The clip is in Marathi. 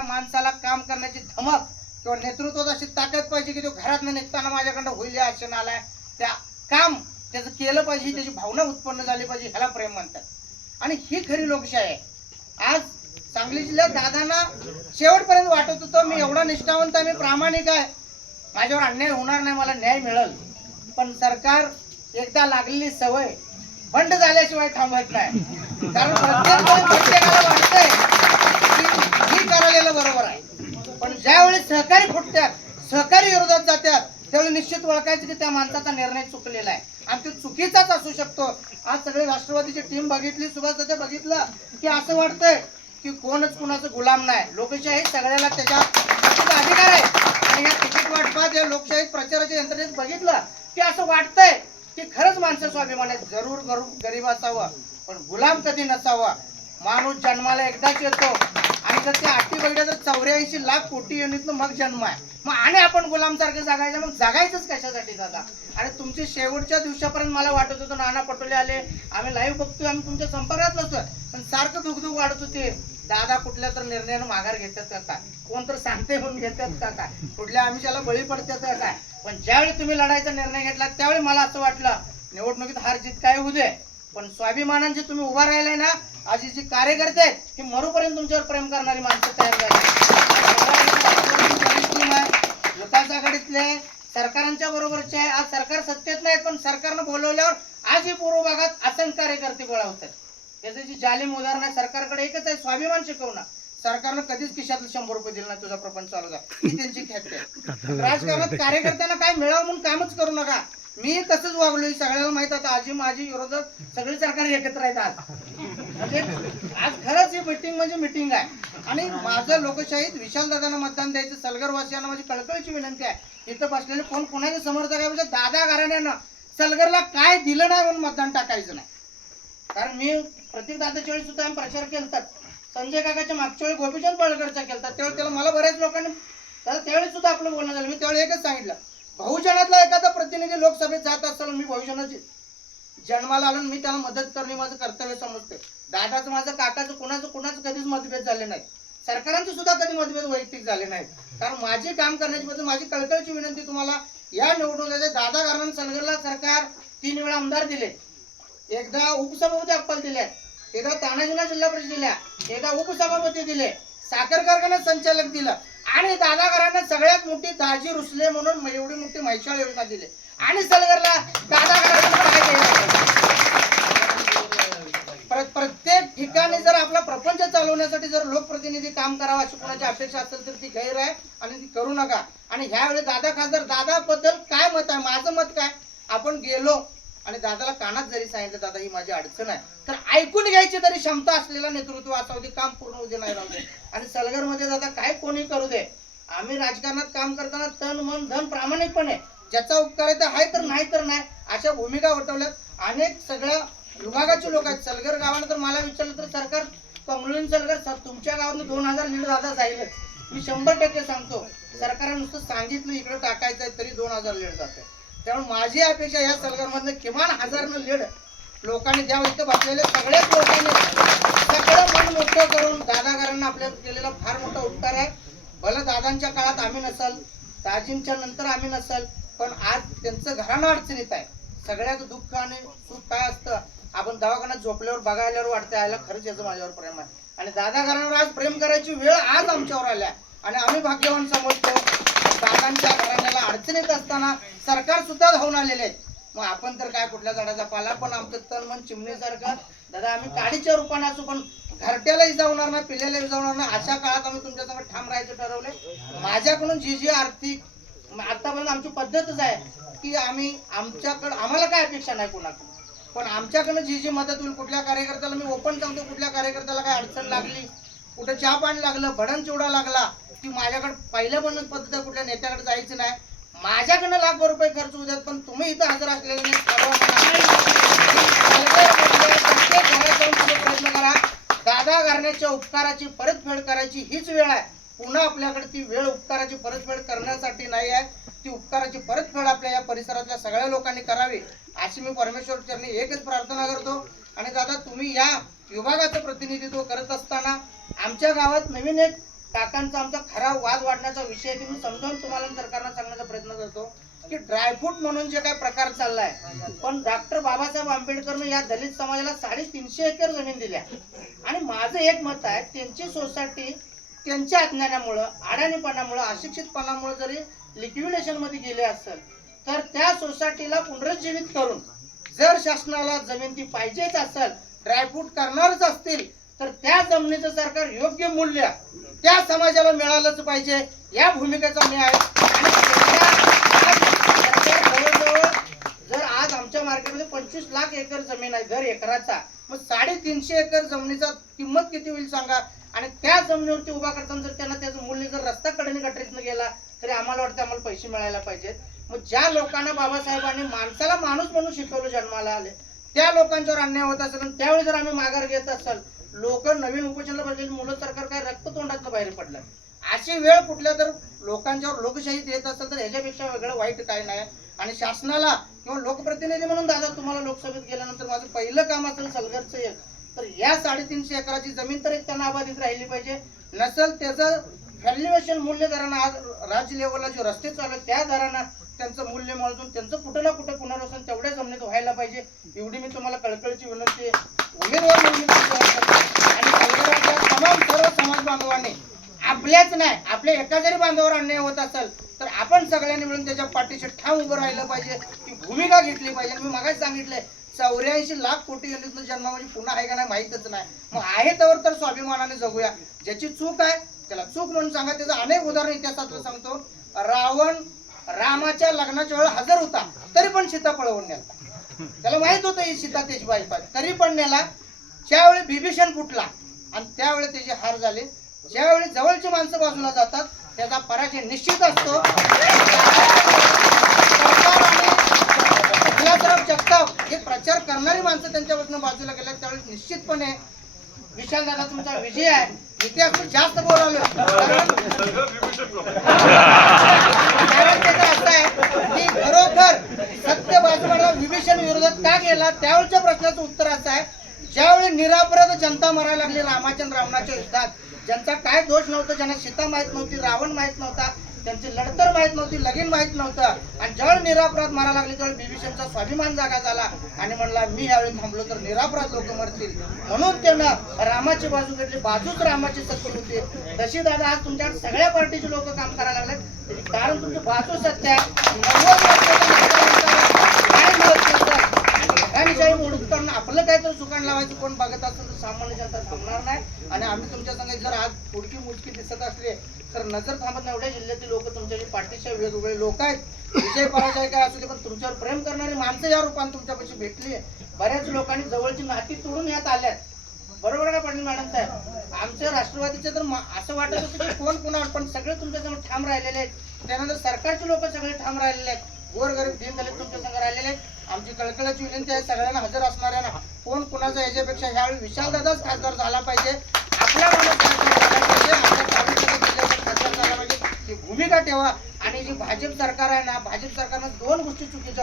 माणसाला काम करण्याची धमक किंवा नेतृत्वात अशी ताकद पाहिजे की तो घरातून निघताना माझ्याकडे होईल या आशेनं आलाय, त्या काम त्याचं केलं पाहिजे, त्याची भावना उत्पन्न झाली पाहिजे, ह्याला प्रेम म्हणतात. आणि ही खरी लोकशाही आहे. आज सांगली जिल्ह्यात दादांना शेवटपर्यंत वाटत होतं मी एवढा निष्ठावंत आहे, मी प्रामाणिक आहे, माझ्यावर अन्याय होणार नाही, मला न्याय मिळेल. पण सरकार एकदा लागलेली सवय बंड झाल्याशिवाय थांबत नाही. कारण प्रत्येकाला वाटतंय की मी करायला बरोबर आहे, पण ज्यावेळी सहकारी फुटतात, सहकारी विरोधात जातात, त्यावेळी निश्चित ओळखायचं की त्या माणसाचा निर्णय चुकलेला आहे आणि तो चुकीचाच असू शकतो. आज सगळे राष्ट्रवादीची टीम बघितली, सुभाष दादा बघितलं की असं वाटतंय की कोणच कुणाचं गुलाम नाही. लोकशाही सगळ्याला त्याचा अधिकार आहे. आणि या तिकीट वाटपात या लोकशाही प्रचाराच्या यंत्रणेत बघितलं की असं वाटतंय की खरंच माणसं स्वाभिमान आहे. जरूर गरीब असावं पण गुलाम कधी नसावा. माणूस जन्माला एकदाच येतो आणि जर त्या अटी बघितल्या तर 84 लाख कोटी योनीतनं मग जन्म आहे. मग आणि आपण गुलाम सारखे जगायचं, मग जगायचंच कशासाठी दादा? आणि तुमची शेवटच्या दिवसापर्यंत मला वाटत होतं नाना पटोले आले, आम्ही लाईव्ह बघतोय, आम्ही तुमच्या संपर्कात नसतोय, पण सारखं दुखदुख वाढत होते. दादा कुठल्या तर निर्णयानं माघार घेतात का काय, कोण तर सांगते म्हणून घेतात का काय, कुठल्या आमिषाला बळी पडतात का काय. पण ज्यावेळी तुम्ही लढायचा निर्णय घेतला त्यावेळी मला असं वाटलं निवडणुकीत हार जीत काय होऊ दे, पण स्वाभिमानाने जे तुम्ही उभा राहिलाय ना, आज जी कार्यकर्ते आहेत ही मरूपर्यंत तुमच्यावर प्रेम करणारी माणसं तयार झाली. विकास आघाडीतले सरकारांच्या बरोबरचे आहे. आज सरकार सत्तेत नाही पण सरकारनं बोलवल्यावर आजही पूर्व भागात असंख्य कार्यकर्ते गोळा होतात. याचं जी जालीम उदाहरण आहे, सरकारकडे एकच आहे, स्वाभिमान शिकवणं. सरकारनं कधीच खिशातले 100 रुपये दिले नाही, तुझा प्रपंच चालू आहे, ही त्यांची ख्याती आहे. राजकारणात कार्यकर्त्यांना काय मिळावं म्हणून कामच करू नका. मी तसंच वागलोय, सगळ्याला माहित आता. आजी माझी विरोधक सगळे सरकार एकत्र आहेत आज. म्हणजे आज खरंच ही मीटिंग म्हणजे मीटिंग आहे. आणि माझं लोकशाहीत विशाल दादांना मतदान द्यायचं. सलगरवासियांना माझी कळकळीची विनंती आहे, इथं बसलेले कोण कोणाचे समर्थक आहे म्हणजे दादा घराण्यानं सलगरला काय दिलं नाही म्हणून मतदान टाकायचं नाही. कारण मी प्रतीक दादाच्या वेळी सुद्धा आम्ही प्रचार केलतात, संजय काकाच्या मागच्या वेळी गोपीचंद पळकरचा केलता, त्यावेळी त्याला मला बऱ्याच लोकांनी त्यावेळी सुद्धा आपलं बोलणं झालं. मी त्यावेळी एकच सांगितलं, बहुजनातला एखादा प्रतिनिधी लोकसभेत जात असेल, मी बहुजनाची जन्माला आलो, मी त्याला मदत करणे माझं कर्तव्य समजते. दादाचं माझं काकाचं कुणाचं कधीच मतभेद झाले नाही, सरकारांचे सुद्धा कधी मतभेद वैयक्तिक झाले नाहीत. कारण माझे काम करण्याची पद्धत, माझी कळकळीची विनंती तुम्हाला या निवडणुकीत दादा कारण सलगरला सरकार 3 वेळा आमदार दिले, एकदा उपसभापती अप्पल दिले, एकदा तानाजीला जिल्हा परिषद दिल्या, एकदा उपसभापती दिले, साखर कारखान्यात संचालक दिलं, आणि दादा घराने सगळ्यात मोठी दाजी रुसले म्हणून एवढी मोठी म्हैसाळ योजना दिली. आणि सलगरला दादा प्रत्येक ठिकाणी जर आपला प्रपंच चालवण्यासाठी जर लोकप्रतिनिधी काम करावा अशी कोणाची अपेक्षा असेल तर ती गैर आहे आणि ती करू नका. आणि ह्यावेळी दादा खासदार, दादा बद्दल काय मत आहे, माझं मत काय, आपण गेलो आणि दादाला कानात जरी सांगितलं दादा ही माझी अडचण आहे, तर ऐकून घ्यायची तरी क्षमता असलेला नेतृत्व असावं, काम पूर्ण होऊ दे नाही राहू दे. आणि सलगर मध्ये दादा काय कोणी करू दे, आम्ही राजकारणात काम करताना तन मन धन प्रामाणिकपणे, ज्याचा उपकार आहे तर आहे तर नाही तर नाही, अशा भूमिका वटवल्यात. अनेक सगळ्या विभागाचे लोक आहेत. सलगर गावानं तर मला विचारलं तर सरकार कंगळून सलगर तुमच्या गावात 2000 लीड दादा जाईलच, मी 100% सांगतो. सरकारने नुसतं सांगितलं इकडे टाकायचं आहे तरी 2000 लीड जाते. त्यामुळे माझी अपेक्षा या सलगर मधनं किमान 1000 लीड लोकांनी द्यावं. इथं बसलेले सगळ्याच लोकांनी सगळं मन मोठं करून दादागारांना आपल्याला केलेला फार मोठा उपकार आहे. भलं दादांच्या काळात आम्ही नसल, दाजींच्या नंतर आम्ही नसल, पण आज त्यांचं घराणं अडचणीत आहे. सगळ्यात दुःख आणि सुख काय असतं, आपण दवाखान्यात झोपल्यावर बघायल्यावर वाटतं आयला खरंच याचं माझ्यावर प्रेम आहे. आणि दादा घराण्यावर आज प्रेम करायची वेळ आज आमच्यावर आल्या आणि आम्ही भाग्यवान समजतो. दादांच्या घराण्याला अडचणीत असताना सरकार सुद्धा धावून आलेले आहेत. मग आपण तर काय कुठल्या झाडाचा पाला, पण आमचं तन मन चिमणीसारखं दादा, आम्ही काडीच्या रूपाने असू पण घरट्यालाही जाऊणार ना, पिल्ल्यालाही जाऊणार ना, अशा काळात आम्ही तुमच्यासमोर ठाम राहायचं ठरवलंय. माझ्याकडून जी आर्थिक आतापर्यंत आमची पद्धतच आहे की आम्ही आम्हाला काय अपेक्षा नाही कोणाकडून, पण आमच्याकडनं जी मदत होईल, कुठल्या कार्यकर्त्याला मी ओपन सांगतो, कुठल्या कार्यकर्त्याला काय अडचण लागली, कुठं चहा पाणी लागलं, भडण चिवडा लागला, की माझ्याकडे पहिल्यापासून पद्धत आहे, कुठल्या नेत्याकडे जायचं नाही. माझ्याकडनं लाखो रुपये खर्च होतात, पण तुम्ही इथं हजर असलेले प्रयत्न करा. दादा घराण्याच्या उपकाराची परतफेड करायची हीच वेळ आहे. पुन्हा आपल्याकडे ती वेळ उपकाराची परतफेड करण्यासाठी नाही आहे. ती उपकाराची परतफेड आपल्या या परिसरातल्या सगळ्या लोकांनी करावी अशी मी परमेश्वर चरणी एकच प्रार्थना करतो. आणि दादा तुम्ही या विभागाचं प्रतिनिधित्व करत असताना आमच्या गावात नवीन एक काकांचा आमचा खरा वाद वाढण्याचा विषय आहे की मी समजावून तुम्हाला आणि सरकारला सांगण्याचा प्रयत्न करतो की ड्रायफ्रूट म्हणून जे काही प्रकार चाललाय, पण डॉक्टर बाबासाहेब आंबेडकरनं या दलित समाजाला 350 एकर जमीन दिल्या आणि माझं एक मत आहे त्यांची सोसायटी त्यांच्या अज्ञानामुळं, अडाणीपणामुळं, अशिक्षितपणामुळे जरी लिक्विडेशन मध्ये गेले असेल तर त्या सोसायटीला पुनरुज्जीवित करून जर शासनाला जमीन ती पाहिजेच असेल, ड्रायफ्रूट करणारच असतील तर त्या जमिनीचं सरकार योग्य मूल्य त्या समाजाला मिळालंच पाहिजे या भूमिकेचा मी आहे. आणि जवळजवळ जर आज आमच्या मार्केटमध्ये 25 लाख एकर जमीन आहे दर एकराचा, मग 350 एकर जमिनीचा किंमत किती होईल सांगा. आणि त्या जमिनीवरती उभा करताना जर त्यांना त्याचं मूल्य जर रस्ता कडेने गटरीतनं गेला तरी आम्हाला वाटतं आम्हाला पैसे मिळायला पाहिजेत. मग ज्या लोकांना बाबासाहेबांनी माणसाला माणूस म्हणून शिकवलं, जन्माला आले, त्या लोकांच्यावर अन्याय होत असेल आणि त्यावेळी जर आम्ही माघार घेत असेल, लोक नवीन उपोषणाला बसलेली मुलं सरकार काय रक्त तोंडातलं बाहेर पडलं, अशी वेळ कुठल्या तर लोकांच्यावर लोकशाही येत असेल तर ह्याच्यापेक्षा वेगळं वाईट काय नाही. आणि शासनाला किंवा लोकप्रतिनिधी म्हणून दादा तुम्हाला लोकसभेत गेल्यानंतर माझं पहिलं काम असेल सलगरचं एक, तर या 350 एकराची जमीन तर एक त्यांना अबाधित राहिली पाहिजे. नसेल त्याचं व्हॅल्युएशन मूल्य दरानं आज राज्य लेवलला जे रस्ते चालू आहेत त्या दरानं त्यांचं मूल्य मोजून त्यांचं कुठं ना कुठं पुनर्वसन तेवढ्या जमिनीत व्हायला पाहिजे, एवढी मी तुम्हाला कळकळीची विनंती उमेदवार म्हणून आणि सलगराच्या तमाम सर्व समाज बांधवांनी आपल्याच नाही आपल्या एका जरी बांधवावर अन्याय होत असेल तर आपण सगळ्यांनी मिळून त्याच्या पाठीशी ठाम उभं राहिलं पाहिजे, ती भूमिका घेतली पाहिजे. मी मागाच सांगितलंय 84 लाख कोटी गणितनं जन्म म्हणजे पुन्हा आहे का नाही माहीतच नाही. मग आहे तर स्वाभिमानाने जगूया. ज्याची चूक आहे त्याला चूक म्हणून सांगा. त्याचं अनेक उदाहरण इतिहासातलं सांगतो. रावण रामाच्या लग्नाच्या वेळेला हजर होता तरी पण सीता पळवून नेला, त्याला माहित होतं ही सीता त्याची बायको आहे तरी पण नेला. ज्यावेळी बिभीषण फुटला आणि त्यावेळी त्याची हार झाली, ज्यावेळी जवळची माणसं बाजूला जातात त्याचा पराजय निश्चित असतो. जगताप हे प्रचार करणारी माणसं त्यांच्यापासून बाजूला गेल्या त्यावेळी निश्चितपणे विशाल दादा तुमचा विजय आहे. इतिहास जास्त बोलावलं कारण त्याचं असं आहे की खरोखर सत्य बाजूला विभीषण विरोधात का गेला त्यावेळच्या प्रश्नाचं उत्तर असं आहे, ज्यावेळी निरापराध जनता मरायला लागली रामाच्या आणि रावणाच्या युद्धात, ज्यांचा काय दोष नव्हता, ज्यांना सीता माहित नव्हती, रावण माहित नव्हता, त्यांची लढतर माहित नव्हती, लगीन माहित नव्हतं आणि ज्यावेळी निरापराध मारा लागले त्यावेळी बिभीषणचा स्वाभिमान जागा झाला आणि म्हणला मी यावेळी थांबलो तर निरापराध लोक मरतील, म्हणून त्यानं रामाची बाजू घेतली, बाजूच रामाची सत्य होती. तशी दादा आज तुमच्याकडे सगळ्या पार्टीचे लोक काम करायला लागले त्याचे कारण तुमची बाजू सत्य आहे. 90 मोडून आपलं काय तर सुकान लावायचं कोण बघत असेल तर सामान्य जनता थांबणार नाही. आणि आम्ही तुमच्या संग जर आज पुढची मुडकी दिसत असले तर नजर थांबत नाही. एवढ्या जिल्ह्यातील लोक तुमच्या पाठीच्या वेगवेगळे लोक आहेत, विजय पराजय काय असू दे पण तुमच्यावर प्रेम करणारी माणसं या रूपाने तुमच्यापाशी भेटली. बऱ्याच लोकांनी जवळची नाती तोडून यात आल्यात, बरोबर का पाटील मॅडम साहेब. आमच्या राष्ट्रवादीचे तर असं वाटत होतं की कोण कोणावर, पण सगळे तुमच्या समोर ठाम राहिलेले आहेत. त्यानंतर सरकारचे लोक सगळे ठाम राहिलेले आहेत, गोरगरीब दीनदलित तुमच्या संग राहिलेले आहेत. आमची कळकळीची विनंती आहे सगळ्यांना हजर असणाऱ्यांना कोण कुणाचा याच्यापेक्षा ह्यावेळी विशालदादाच खासदार झाला पाहिजे, आपला माणूस खासदार झाला पाहिजे, आपल्या तालुक्याचा जिल्ह्याचा खासदार झाला पाहिजे ही भूमिका ठेवा. आणि जी भाजप सरकार आहे ना, भाजप सरकारनं 2 गोष्टी चुकीच्या